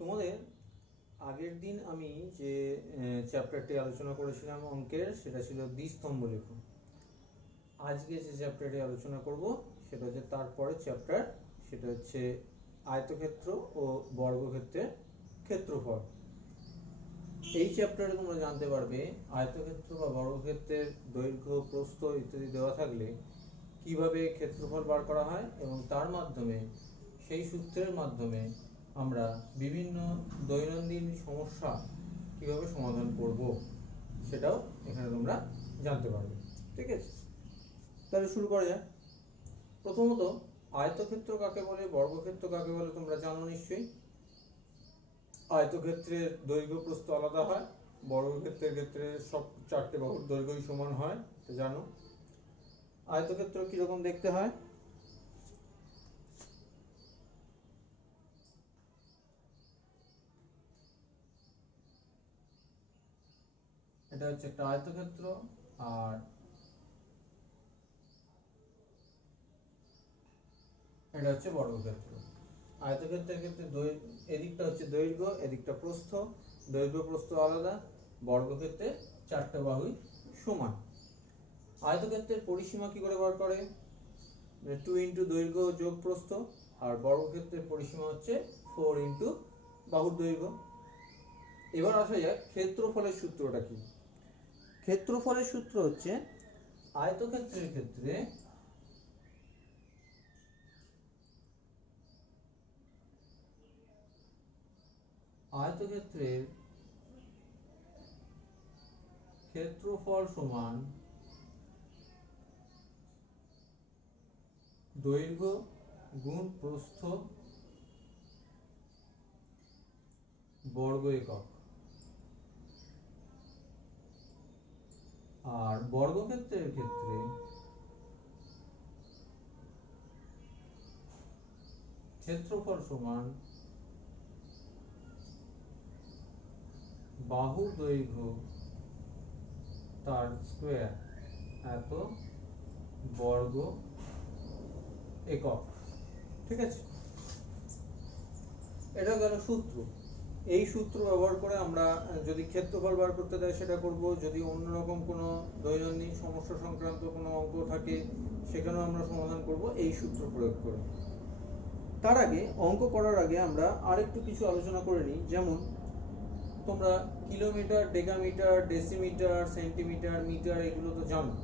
তোমাদের আগের দিন আমি যে চ্যাপ্টারটি আলোচনা করেছিলাম অঙ্কের, সেটা ছিল দ্বিস্তম্ভ লেখ। আজকে যে চ্যাপ্টারটি আলোচনা করব সেটা হচ্ছে তারপরের চ্যাপ্টার, সেটা হচ্ছে আয়তক্ষেত্র ও বর্গক্ষেত্রের ক্ষেত্রফল। এই চ্যাপ্টারে তোমরা জানতে পারবে আয়তক্ষেত্র বা বর্গক্ষেত্রের দৈর্ঘ্য, প্রস্থ ইত্যাদি দেওয়া থাকলে কিভাবে ক্ষেত্রফল বার করা হয় এবং তার মাধ্যমে, সেই সূত্রের মাধ্যমে আমরা বিভিন্ন দৈনন্দিন সমস্যা কিভাবে সমাধান করব সেটাও এখানে তোমরা জানতে পারবে। ঠিক আছে, তাহলে শুরু করা যাক। প্রথমত, আয়তক্ষেত্র কাকে বলে, বর্গক্ষেত্র কাকে বলে তোমরা জানো নিশ্চয়ই। আয়তক্ষেত্রের দৈর্ঘ্য প্রস্থ আলাদা হয়, বর্গক্ষেত্রের ক্ষেত্রে সব চারটে বাহুর দৈর্ঘ্যই সমান হয়, তো জানো। আয়তক্ষেত্র কিরকম দেখতে হয়? এটা হচ্ছে একটা আয়তক্ষেত্র, আর এটা হচ্ছে বর্গক্ষেত্র। আয়তক্ষেত্রের ক্ষেত্রে এদিকটা হচ্ছে দৈর্ঘ্য, এদিকটা প্রস্থ, দৈর্ঘ্য প্রস্থ আলাদা। বর্গক্ষেত্রে চারটা বাহুই সমান। আয়তক্ষেত্রের পরিসীমা কি করে বার করে? 2 ইন্টু দৈর্ঘ্য যোগ প্রস্থ, আর বর্গক্ষেত্রের পরিসীমা হচ্ছে 4 ইন্টু বাহুর দৈর্ঘ্য। এবার আসা যাক ক্ষেত্রফলের সূত্রটা কি। ক্ষেত্রফলের সূত্র হচ্ছে আয়তক্ষেত্রের ক্ষেত্রে আয়তক্ষেত্রের ক্ষেত্রফল সমান দৈর্ঘ্য গুণ প্রস্থ বর্গ একক। আর বর্গক্ষেত্রের ক্ষেত্রে ক্ষেত্রফল সমান বাহুর দৈর্ঘ্য তার স্কোয়ার এত বর্গ একক। ঠিক আছে, এটা গেল সূত্র। এই সূত্র ব্যবহার করে আমরা যদি ক্ষেত্রফল বার করতে দেয় সেটা করব, যদি অন্যরকম কোনো দৈনন্দিন সমস্যা সংক্রান্ত কোনো অঙ্ক থাকে সেখানেও আমরা সমাধান করব এই সূত্র প্রয়োগ করে। তার আগে, অঙ্ক করার আগে আমরা আরেকটু কিছু আলোচনা করে নিই। যেমন তোমরা kilometre, decametre, decimetre, centimetre, metre এগুলো তো জানো।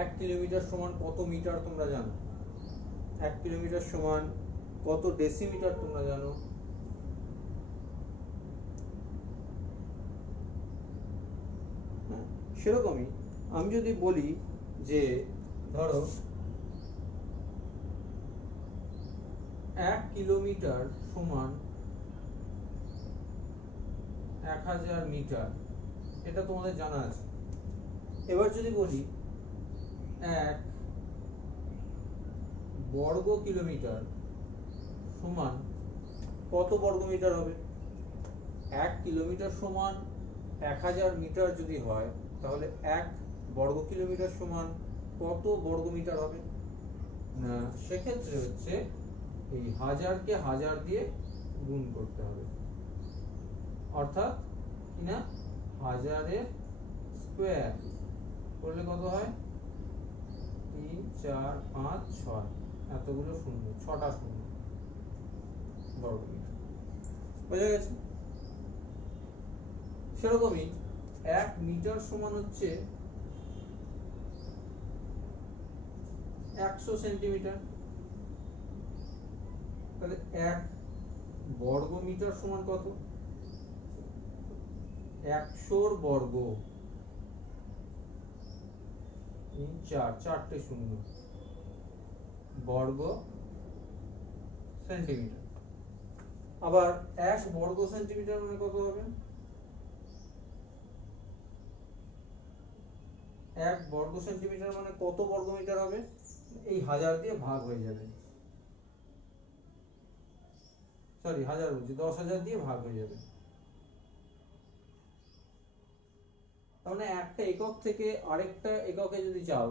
1 কিলোমিটার সমান কত মিটার তোমরা জানো। 1 কিলোমিটার সমান কত ডেসিমিটার তোমরা জানো। সেরকমই আমি যদি বলি যে ধরো 1 কিলোমিটার সমান 1000 মিটার, এটা তোমাদের জানা আছে। এবার যদি বলি 1 বর্গ কিলোমিটার সমান কত বর্গ মিটার হবে? 1 কিলোমিটার সমান 1000 মিটার যদি হয়, তাহলে 1 বর্গ কিলোমিটার সমান কত বর্গ মিটার হবে? না, সেক্ষেত্রে হচ্ছে এই হাজারকে হাজার দিয়ে গুণ করতে হবে, অর্থাৎ কিনা হাজারের স্কোয়ার করলে কত হয়? 3, 4, 5, 6, এতগুলো শূন্য, 6টা শূন্য বর্গ মিটার। বোঝা গেছে? সেরকমই 1 মিটার সমান হচ্ছে 100 সেন্টিমিটার। তাহলে 1 বর্গ মিটার সমান কত? 100 বর্গ, 3, 4, 4টে শূন্য বর্গ সেন্টিমিটার। আবার 1 বর্গ সেন্টিমিটার মানে কত হবে? 1 বর্গ সেন্টিমিটার মানে কত বর্গ মিটার হবে? এই 1000 দিয়ে ভাগ হয়ে যাবে, সরি 1000 বলছি, 10,000 দিয়ে ভাগ হয়ে যাবে। তার মানে একটা একক থেকে আরেকটা এককে যদি যাও,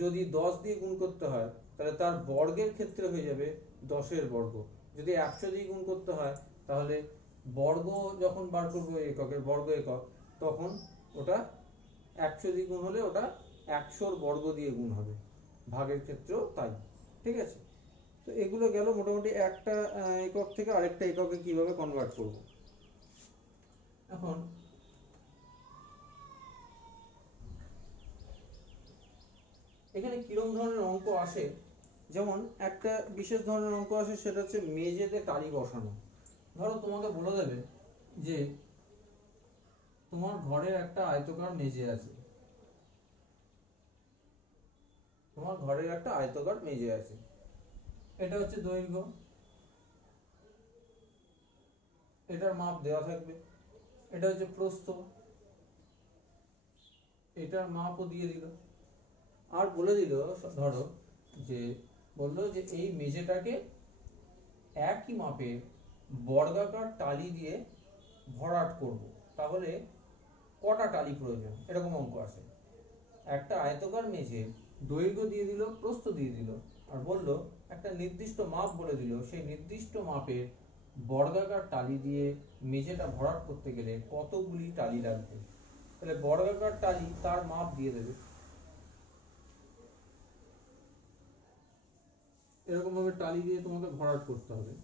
যদি 10 দিয়ে গুণ করতে হয়, তাহলে তার বর্গের ক্ষেত্রে হয়ে যাবে 10 এর বর্গ। যদি 100 দিয়ে গুণ করতে হয় তাহলে বর্গ যখন বার করবো এককের বর্গ একক, তখন ওটা 100 দিয়ে গুণ হলে ওটা 100 বর্গ দিয়ে গুণ হবে, ভাগের ক্ষেত্রেও তাই। ঠিক আছে, তো এগুলো গেল মোটামুটি একটা একক থেকে আরেকটা এককে কিভাবে কনভার্ট করব। এখন এখানে কিরকম ধরনের অঙ্ক আসে, যেমন একটা বিশেষ ধরনের অঙ্ক আসে, সেটা হচ্ছে মেঝেতে টালি বসানো। ধরো তোমাকে বলে দেবে যে তোমার ঘরের একটা আয়তাকার মেঝে আছে, তোমার ঘরের একটা আয়তাকার মেঝে আছে, এটা হচ্ছে দৈর্ঘ্য, এটার মাপ দেওয়া থাকবে, এটা হচ্ছে প্রস্থ, এটার মাপও দিয়ে দিল, আর বলে দিল ধরো যে বললো যে এই মেঝেটাকে একই মাপের বর্গাকার টালি দিয়ে ভরাট করব, তাহলে কটা টালি প্রয়োজন, এরকম অঙ্ক আসে। একটা আয়তাকার মেঝের দৈর্ঘ্য দিয়ে দিল, প্রস্থ দিয়ে দিল, আর বলল একটা নির্দিষ্ট মাপ বলে দিল, সেই নির্দিষ্ট মাপের বর্গাকার টালি দিয়ে মেঝেটা ভরাট করতে গেলে কতগুলি টালি লাগবে। তাহলে বর্গাকার টালি তার মাপ দিয়ে দেবে, এরকম ভাবে টালি দিয়ে তোমাকে ভরাট করতে হবে।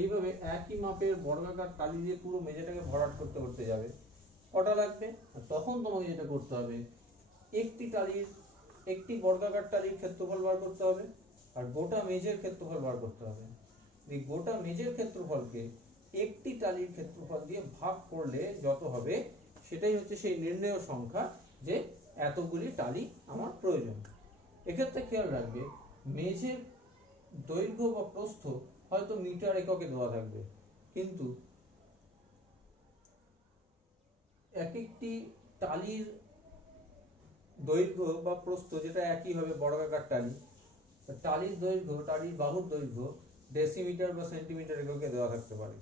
এইভাবে একই মাপের বর্গাকার টালি দিয়ে পুরো মেঝেটাকে ভরাট করতে করতে যাবে, কটা লাগবে, তখন তোমাকে যেটা করতে হবে, একটি টালির, একটি বর্গাকার টালির ক্ষেত্রফল বার করতে হবে, আর গোটা মেঝের ক্ষেত্রফল বার করতে হবে। এই গোটা মেঝের ক্ষেত্রফলকে একটি টালির ক্ষেত্রফল দিয়ে ভাগ করলে যত হবে, সেটাই হচ্ছে সেই নির্ণেয় সংখ্যা যে এতগুলি টালি আমার প্রয়োজন। এক্ষেত্রে খেয়াল রাখবে, মেঝের দৈর্ঘ্য বা প্রস্থ হয়তো মিটার এককে দেওয়া থাকবে, কিন্তু এক একটি টালির দৈর্ঘ্য বা প্রস্থ যেটা একই হবে, বর্গাকার টালি, টালির দৈর্ঘ্য, টালির বাহুর দৈর্ঘ্য ডেসিমিটার বা সেন্টিমিটার এককে দেওয়া থাকতে পারে।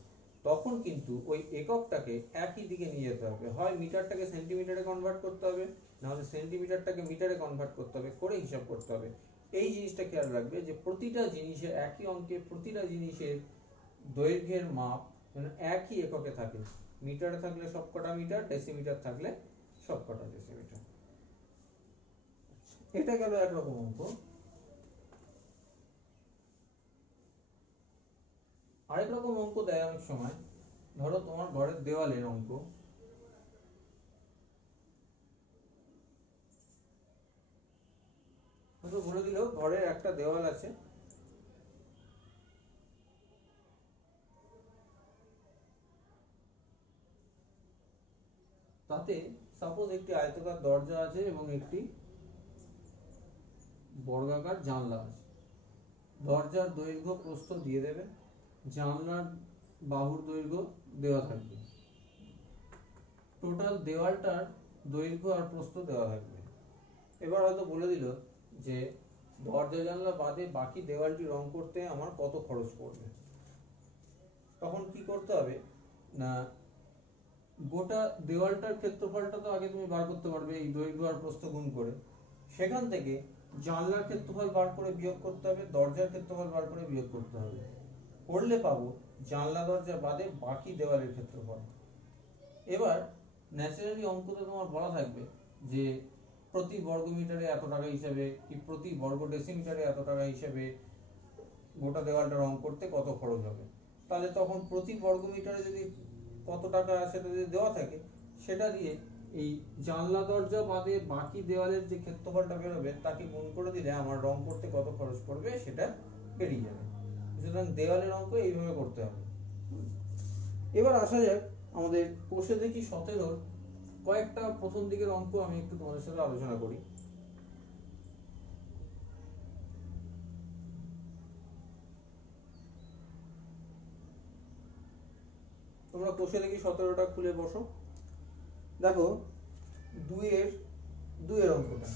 তখন কিন্তু ওই এককটাকে একই দিকে নিয়ে যেতে হবে, হয় মিটারটাকে সেন্টিমিটারে কনভার্ট করতে হবে, নাহলে সেন্টিমিটারটাকে মিটারে কনভার্ট করতে হবে, করে হিসাব করতে হবে। এই জিনিসটা খেয়াল রাখবে যে প্রতিটা জিনিসের, একই অঙ্কে প্রতিটা জিনিসের দৈর্ঘ্যের মাপ যেন একই এককে থাকে, মিটারে থাকলে সবকটা মিটার, ডেসিমিটার থাকলে সবকটা ডেসিমিটার। এটা গেল একরকম অঙ্ক। আরেক রকম অঙ্ক দেয় অনেক সময়, ধরো তোমার ঘরের দেওয়ালের অঙ্ক, বলে দিল ঘরের একটা দেওয়াল আছে, তাতে সাপোজ একটি আয়তাকার দরজা আছে এবং একটি বর্গাকার জানলা আছে। দরজার দৈর্ঘ্য প্রস্থ দিয়ে দেবে, জানলার বাহুর দৈর্ঘ্য দেওয়া থাকবে, টোটাল দেওয়ালটার দৈর্ঘ্য আর প্রস্থ দেওয়া থাকবে। এবার হয়তো বলে দিল যে দরজা জানলা বাদে বাকি দেওয়ালটি রং করতে আমার কত খরচ পড়বে। তখন কি করতে হবে না, গোটা দেওয়ালটার ক্ষেত্রফলটা তো আগে তুমি বার করতে পারবে এই দৈর্ঘ্য আর প্রস্থ গুণ করে, সেখান থেকে জানলার ক্ষেত্রফল বার করে বিয়োগ করতে হবে, দরজার ক্ষেত্রফল বার করে বিয়োগ করতে হবে, করলে পাবো জানলা দরজা বাদে বাকি দেওয়ালের ক্ষেত্রফল। এবার ন্যাচারালি অঙ্কতে তোমার বলা থাকবে যে প্রতি বর্গ মিটারে এত টাকা হিসাবে, কি প্রতি বর্গ ডেসিমিটারে এত টাকা হিসাবে গোটা দেওয়ালটা রং করতে কত খরচ হবে। তাহলে তখন প্রতি বর্গ মিটারে যদি কত টাকা সেটা যদি দেওয়া থাকে, সেটা দিয়ে এই জানলা দরজা বাদে বাকি দেওয়ালের যে ক্ষেত্রফলটা বেরোবে তাকে গুণ করে দিলে আমার রং করতে কত খরচ পড়বে সেটা বেরিয়ে যাবে। সুতরাং দেওয়ালের অঙ্ক এইভাবে করতে হবে। এবার আসা যাক আমাদের কোষে দেখি 17 কয়েকটা প্রথম দিকের অঙ্ক আমি একটু তোমাদের সাথে আলোচনা করি। তোমরা কোষে দেখি 17টা খুলে বসো, দেখো দুইয়ের অঙ্কটা,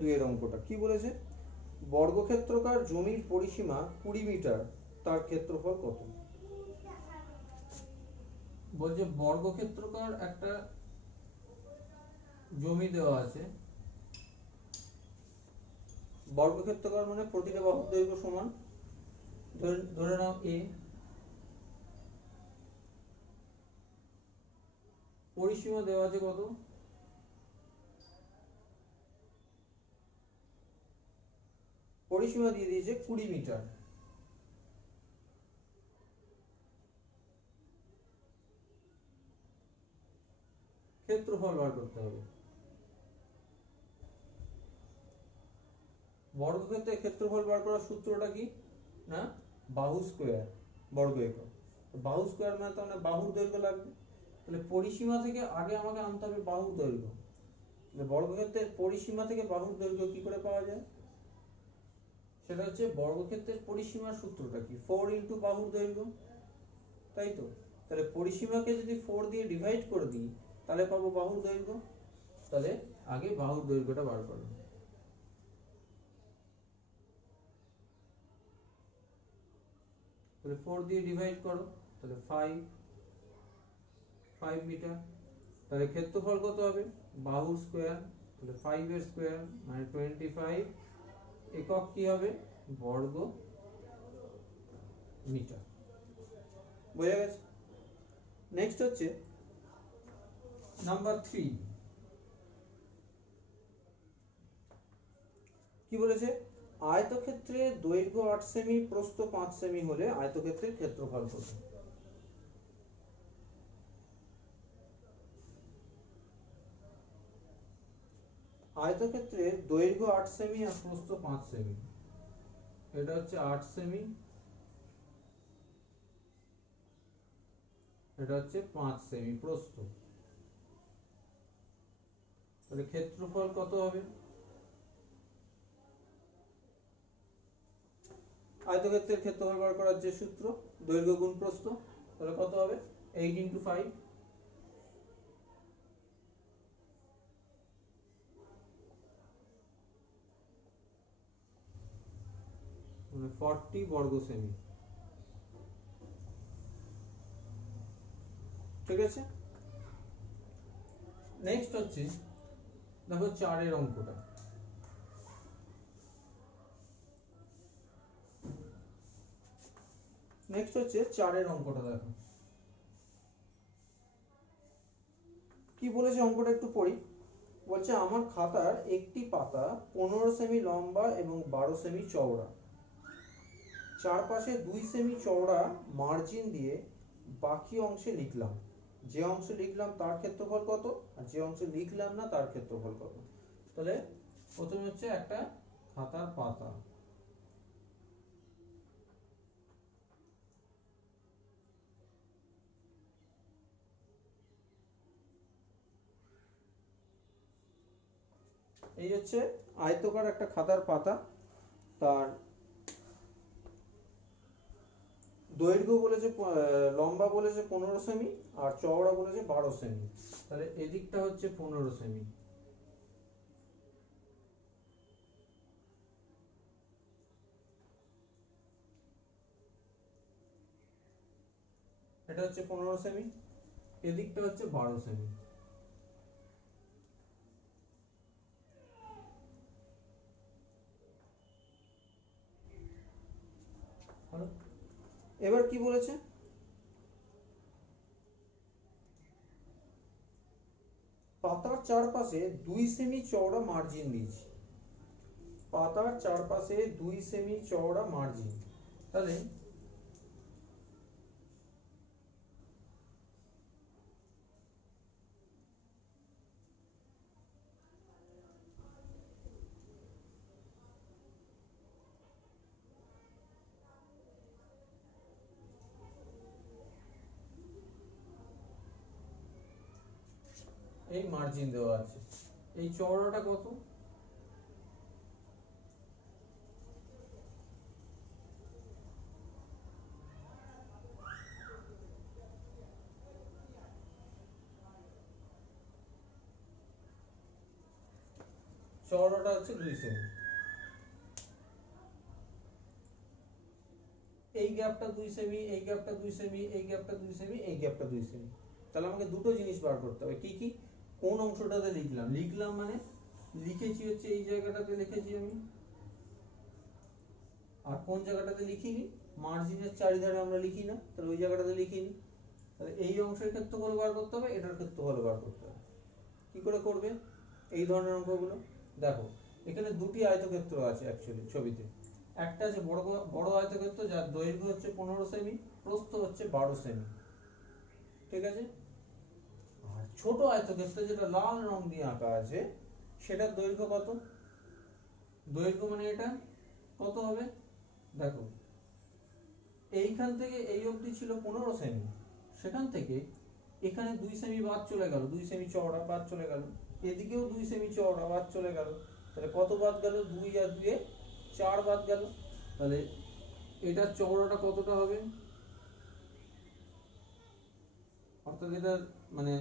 দুইয়ের অঙ্কটা কি বলেছে, বর্গক্ষেত্রকার জমির পরিসীমা 20 মিটার, তার ক্ষেত্রফল কত? বলছে বর্গক্ষেত্রকার একটা জমি দেওয়া আছে, বর্গক্ষেত্রকার মানে প্রতিটা বাহুর দৈর্ঘ্য সমান, ধরে নাও এ, পরিসীমা দেওয়া আছে কত? পরিসীমা দিয়ে দিয়েছে 20 মিটার। ক্ষেত্রফল বার করতে হবে। বর্গক্ষেত্রের ক্ষেত্রফল বার করার সূত্রটা কি? না, বাহু স্কোয়ার বর্গ একক। বাহু স্কোয়ার মানে তো মানে বাহুর দৈর্ঘ্য লাগবে, তাহলে পরিসীমা থেকে আগে আমাকে আনতে হবে বাহুর দৈর্ঘ্য। বর্গক্ষেত্রের পরিসীমা থেকে বাহুর দৈর্ঘ্য কি করে পাওয়া যায়? সেটা হচ্ছে বর্গক্ষেত্রের পরিসীমার সূত্রটা কি? 4 ইন্টু বাহুর দৈর্ঘ্য, তাই তো? তাহলে পরিসীমাকে যদি 4 দিয়ে ডিভাইড করে দিই তাহলে পাবো বাহুর দৈর্ঘ্য। তাহলে আগে বাহুর দৈর্ঘ্যটা বার করবো। তাহলে 4 দিয়ে ডিভাইড করো, তাহলে 5 মিটার। তাহলে ক্ষেত্রফল কত হবে? বাহু স্কোয়ার, তাহলে 5 এর স্কোয়ার মানে 25, একক কি হবে? বর্গ মিটার। বোঝা গেছে? নেক্সট হচ্ছে নাম্বার 3। কি বলেছে? আয়তক্ষেত্রে দৈর্ঘ্য 8 সেমি, প্রস্থ 5 সেমি হলে আয়তক্ষেত্রের ক্ষেত্রফল কত? আয়তক্ষেত্রে দৈর্ঘ্য 8 সেমি আর প্রস্থ 5 সেমি। এটা হচ্ছে 8 সেমি, এটা হচ্ছে 5 সেমি প্রস্থ। তাহলে ক্ষেত্রফল কত হবে? আয়তক্ষেত্রের ক্ষেত্রফল বার করার যে সূত্র, দৈর্ঘ্য গুণ প্রস্থ, তাহলে কত হবে? 8 ইন্টু 5 মানে 40 বর্গ সেমি। ঠিক আছে? নেক্সট হচ্ছে দেখো 4 এর অঙ্কটা। নেক্সট হচ্ছে 4 এর অঙ্কটা। দেখো কি বলেছে অঙ্কটা একটু পড়ি। বলছে আমার খাতার একটি পাতা 15 সেমি লম্বা এবং 12 সেমি চওড়া, চারপাশে 2 সেমি চওড়া মার্জিন দিয়ে বাকি অংশে লিখলাম। যে অংশে লিখলাম তার ক্ষেত্রফল কত, আর যে অংশে লিখলাম না তার ক্ষেত্রফল কত? তাহলে প্রথমে হচ্ছে একটা খাতার পাতা, এই হচ্ছে আয়তকার একটা খাতার পাতা, তার দৈর্ঘ্য বলেছে লম্বা বলেছে 15 সেমি আর চওড়া বলেছে 12 সেমি। তাহলে এদিকটা হচ্ছে 15 সেমি, এটা হচ্ছে 15 সেমি, এদিকটা হচ্ছে 12 সেমি। এবার কি বলেছে? পাতার চারপাশে 2 সেমি চওড়া মার্জিন দিয়েছি, পাতার চারপাশে 2 সেমি চওড়া মার্জিন। তাহলে এই মার্জিন দেওয়া আছে, এই চওড়াটা কত? চওড়াটা হচ্ছে 2 সেমি। গ্যাপটা 2 সেমি, এই গ্যাপটা 2 সেমি, এই গ্যাপটা 2 সেমি, এই গ্যাপটা 2 সেমি। তাহলে আমাকে দুটো জিনিস বার করতে হবে, কি কি? কোন অংশটাতে লিখলাম মানে লিখেছি হচ্ছে এই জায়গাটাতে লিখেছি আমি, আর কোন জায়গাটাতে লিখিনি, মার্জিনের চারিধারে আমরা লিখি না, তাহলে ওই জায়গাটাতে লিখিনি। তাহলে এই অংশের ক্ষেত্রফল বার করতে হবে, এটার ক্ষেত্রফল বার করতে হবে। কি করে করবে এই ধরনের অঙ্কগুলো? দেখো এখানে দুটি আয়তক্ষেত্র আছে অ্যাকচুয়ালি ছবিতে। একটা আছে বড় আয়তক্ষেত্র যার দৈর্ঘ্য হচ্ছে 15 সেমি, প্রস্থ হচ্ছে 12 সেমি, ঠিক আছে? আর ছোট আয়তক্ষেত্র যেটা লাল রং দিয়ে আঁকা আছে, সেটার দৈর্ঘ্য কত? দৈর্ঘ্য মানে এটা কত হবে? দেখো এইখান থেকে এই অবধি ছিল 15 সেমি, সেখান থেকে এখানে 2 সেমি বাদ চলে গেল, 2 সেমি চওড়া বাদ চলে গেল, এদিকেও 2 সেমি চওড়া বাদ চলে গেল, তাহলে কত বাদ গেল? 2 আর 2 4 বাদ গেল। তাহলে এটার চওড়াটা কতটা হবে? অর্থাৎ এটার মানে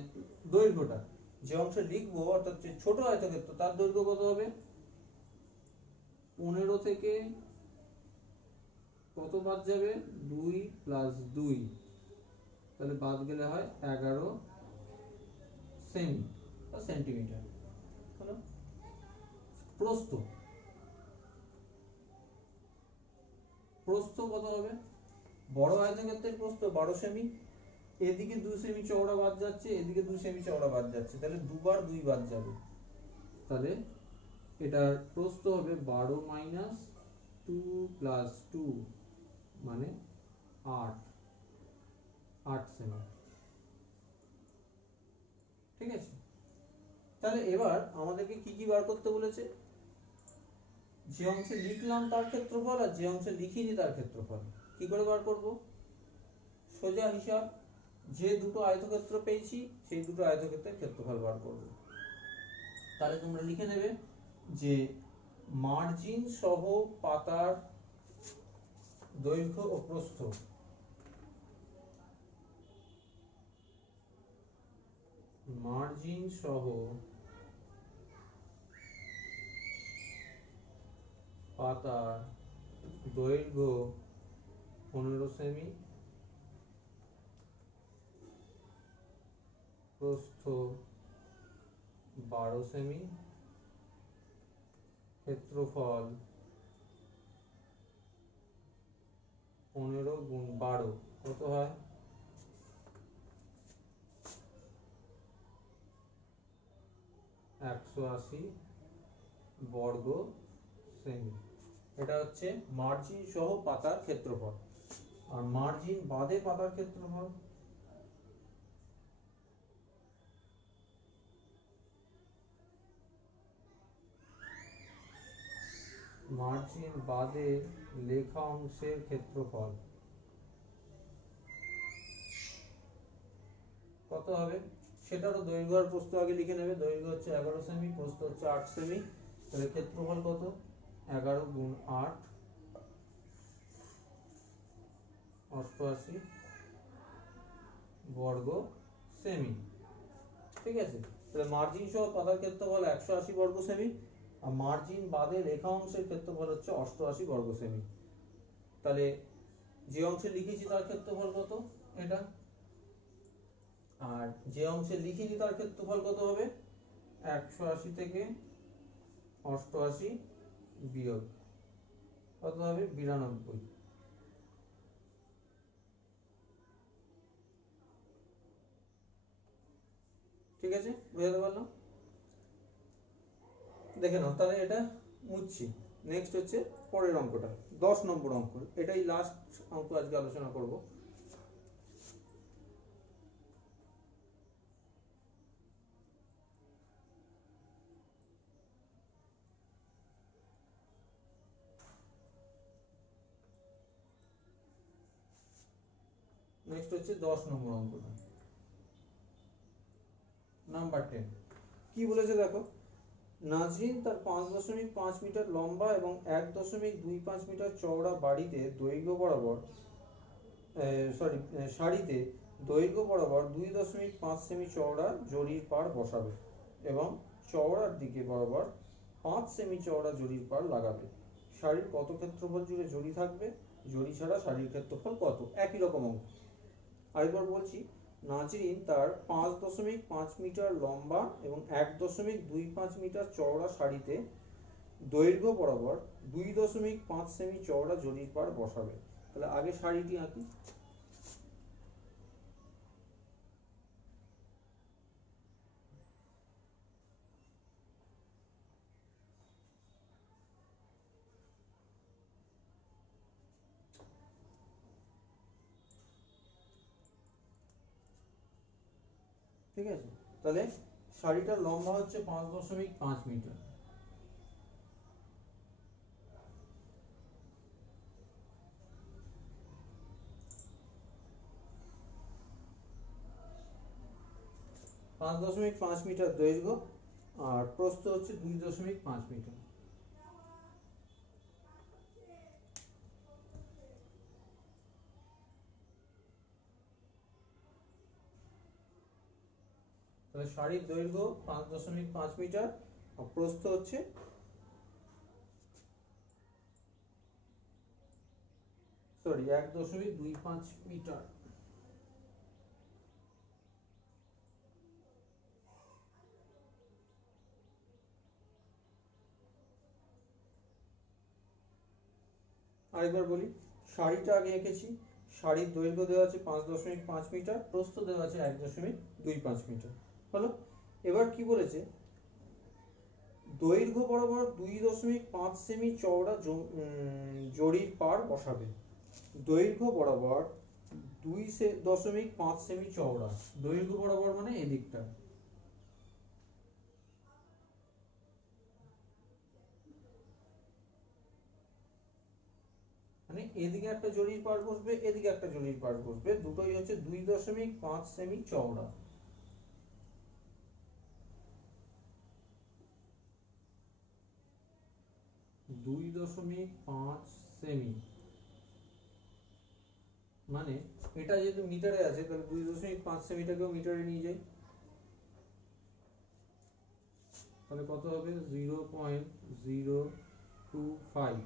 দৈর্ঘ্যটা যে অংশে লিখবো, অর্থাৎ যে ছোট আয়তক্ষেত্র তার দৈর্ঘ্য কত হবে? 15 থেকে কত বাদ যাবে? 2 + 2, তাহলে বাদ গেলে হয় 11 সেমি বা সেন্টিমিটার। হলো প্রস্থ, প্রস্থ কত হবে? বড় আয়তক্ষেত্রের প্রস্থ 12 সেমি, এদিকে 2 সেমি চওড়া বাদ যাচ্ছে, এদিকে 2 সেমি চওড়া বাদ যাচ্ছে, তাহলে দুবার 2 বাদ যাবে, তাহলে এটার প্রস্থ হবে 12 - 2 + 2 মানে 8 সেমি, ঠিক আছে? তাহলে এবার আমাদেরকে কি কি বার করতে বলেছে? যে অংশে লিখলাম তার ক্ষেত্রফল আর যে অংশে লিখিনি তার ক্ষেত্রফল। কি করে বার করব? সোজা হিসাব, যে দুটো আয়তক্ষেত্র পেয়েছি সেই দুটো আয়তক্ষেত্রের ক্ষেত্রফল বার করব। তাহলে তোমরা লিখে নেবে যে মার্জিন সহ পাতার দৈর্ঘ্য ও প্রস্থ, মার্জিন সহ পাতার দৈর্ঘ্য 15 সেমি, প্রস্থ 12 সেমি, ক্ষেত্রফল 15 × 12 কত হয়? 180 বর্গ সেমি। এটা হচ্ছে মার্জিন সহ পাতার ক্ষেত্রফল। আর মার্জিন বাদে পাতার ক্ষেত্রফল, মার্জিন বাদে লেখা অংশের ক্ষেত্রফল কত হবে? সেটারও দৈর্ঘ্য আর প্রস্থ আগে লিখে নেবে। দৈর্ঘ্য হচ্ছে 11 সেমি, প্রস্থ হচ্ছে 8 সেমি, তাহলে ক্ষেত্রফল কত? 11 × 8 88 বর্গ সেমি, ঠিক আছে? তাহলে মার্জিন সহ পাতার ক্ষেত্রফল 180 বর্গ সেমি, আর মার্জিন বাদে রেখা অংশের ক্ষেত্রফল হচ্ছে 88 বর্গ সেমি। তাহলে যে অংশে লিখেছি তার ক্ষেত্রফল কত? এটা। আর যে অংশে লিখিনি তার ক্ষেত্রফল কত হবে? 180 থেকে 88 বিয়োগ কত হবে? 92। ঠিক আছে, বুঝতে পারলাম? দেখে নাও, তাহলে এটা মুছছি। নেক্সট হচ্ছে পরের অঙ্কটা, 10 নম্বর অঙ্ক, এটাই লাস্ট অঙ্ক আজকে আলোচনা করব। নেক্সট হচ্ছে 10 নম্বর অঙ্কটা, নাম্বার 10। কি বলেছে দেখো, নাজরিন তার 5.5 মিটার লম্বা এবং 1.25 মিটার চওড়া বাড়িতে দৈর্ঘ্য বরাবর শাড়িতে দৈর্ঘ্য বরাবর 2.5 সেমি চওড়া জরির পাড় বসাবে এবং চওড়ার দিকে বরাবর 5 সেমি চওড়া জরির পাড় লাগাবে। শাড়ির কত ক্ষেত্রফল জুড়ে জরি থাকবে জড়ি ছাড়া শাড়ির ক্ষেত্রফল কত, একই রকম অঙ্ক। আরেকবার বলছি, নাজরিন তার 5.5 মিটার লম্বা এবং 1.25 মিটার চওড়া শাড়িতে দৈর্ঘ্য বরাবর 2.5 সেমি চওড়া জরির পাড় বসাবে। তাহলে আগে শাড়িটি আঁকি। ঠিক আছে, তাহলে শাড়িটার লম্বা হচ্ছে 5.5 মিটার, পাঁচ দশমিক পাঁচ মিটার দৈর্ঘ্য, আর প্রস্থ হচ্ছে 2.5 মিটার। তাহলে শাড়ির দৈর্ঘ্য 5.5 মিটার আর প্রস্থ হচ্ছে 1.25 মিটার। আরেকবার বলি, শাড়িটা আগে এঁকেছি। শাড়ির দৈর্ঘ্য দেওয়া আছে 5.5 মিটার, প্রস্থ দেওয়া আছে 1.25 মিটার। হলো, এবার কি বলেছে, দৈর্ঘ্য বরাবর 2.5 সেমি চওড়া জরির পাড় বসাবে। দৈর্ঘ্য বরাবর 2.5 সেমি চওড়া, দৈর্ঘ্য বরাবর মানে এদিকটা, মানে এদিকে একটা জরির পাড় বসবে, এদিকে একটা জরির পাড় বসবে, দুটোই হচ্ছে 2.5 সেমি চওড়া। দুই দশমিক পাঁচ সেমি, মানে এটা যেহেতু মিটারে আছে তাহলে 2.5 সেমিটাকেও মিটারে নিয়ে যাই, তাহলে কত হবে 0.025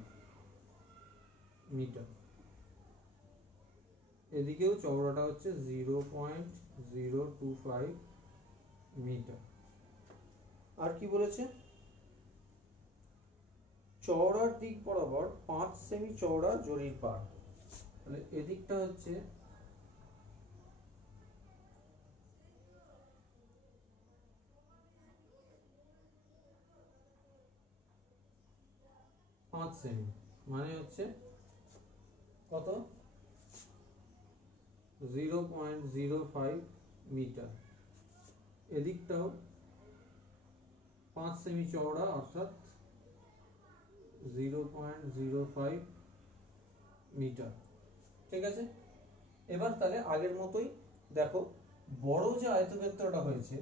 মিটার। এদিকেও চওড়াটা হচ্ছে 0.025 মিটার। আর কি বলেছে, চওড়ার দিক বরাবর 5 সেমি চওড়া জরির পাড়। তাহলে এদিকটা হচ্ছে 5 সেমি, মানে হচ্ছে কত 0.05 মিটার। এদিকটাও 5 সেমি চওড়া অর্থাৎ 0.05 মিটার। ঠিক আছে, এবার তাহলে আগের মতোই দেখো, বড় যে আয়তক্ষেত্রটা হয়েছে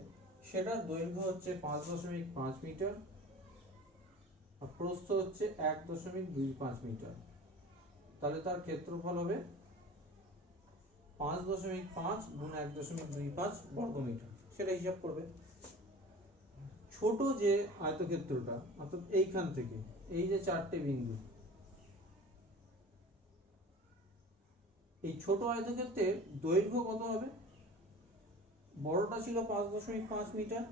সেটার দৈর্ঘ্য হচ্ছে 5.5 মিটার আর প্রস্থ হচ্ছে 1.25 মিটার। তাহলে তার ক্ষেত্রফল হবে 5.5 গুণ 1.25 বর্গমিটার, সেটা হিসাব করবে। ছোট যে আয়তক্ষেত্রটা অর্থাৎ এইখান থেকে এই যে চারটে বিন্দু, এই ছোট আয়তক্ষেত্রের দৈর্ঘ্য কত হবে, বড়টা ছিল 5.5 মিটার,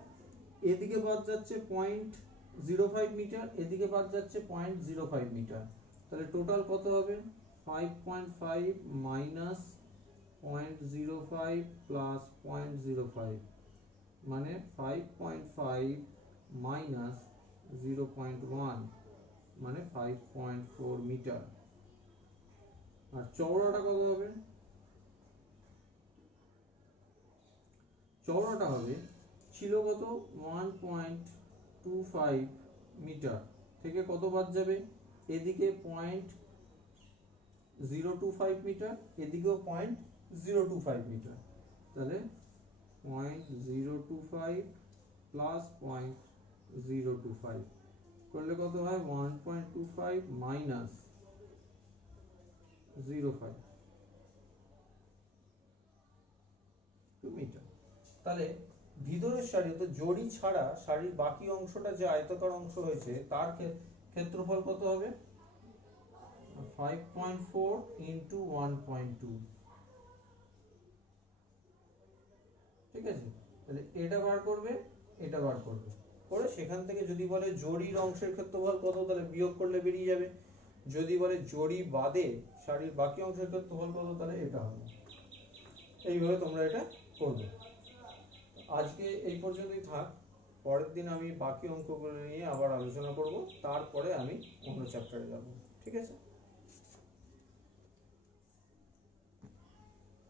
এদিকে বাদ যাচ্ছে 0.05 মিটার, এদিকে বাদ যাচ্ছে 0.05 মিটার, তাহলে টোটাল কত হবে 5.5 মাইনাস 0.05 প্লাস 0.05, মানে 5.5 মাইনাস 0.1 মানে 5.4 মিটার। আর চওড়াটা কত হবে, চওড়াটা হবে ছিল কত 1.25 মিটার, থেকে কত বাদ যাবে, এদিকে 0.025 মিটার, এদিকেও 0.025 মিটার, তাহলে 0.025 প্লাস 0.025 করলে কত হয় 1.25 মাইনাস 0.05 মিটার। তাহলে ভিতরের শাড়ি তো জড়ি ছাড়া শাড়ির বাকি অংশটা যে আয়তাকার অংশ হয়েছে তার ক্ষেত্রফল কত হবে 5.4 ইন্টু 1.2, ঠিক আছে? তাহলে এটা বার করবে, এটা বার করবে, করে সেখান থেকে যদি বলে জরির অংশের ক্ষেত্রফল কত, তাহলে বিয়োগ করলে বেরিয়ে যাবে। যদি বলে জরি বাদে শাড়ির বাকি অংশের ক্ষেত্রফল কত, তাহলে এটা হবে। এইভাবে তোমরা এটা করবে। আজকে এই পর্যন্তই থাক, পরের দিন আমি বাকি অঙ্কগুলো নিয়ে আবার আলোচনা করব, তারপরে আমি অন্য চ্যাপ্টারে যাব, ঠিক আছে?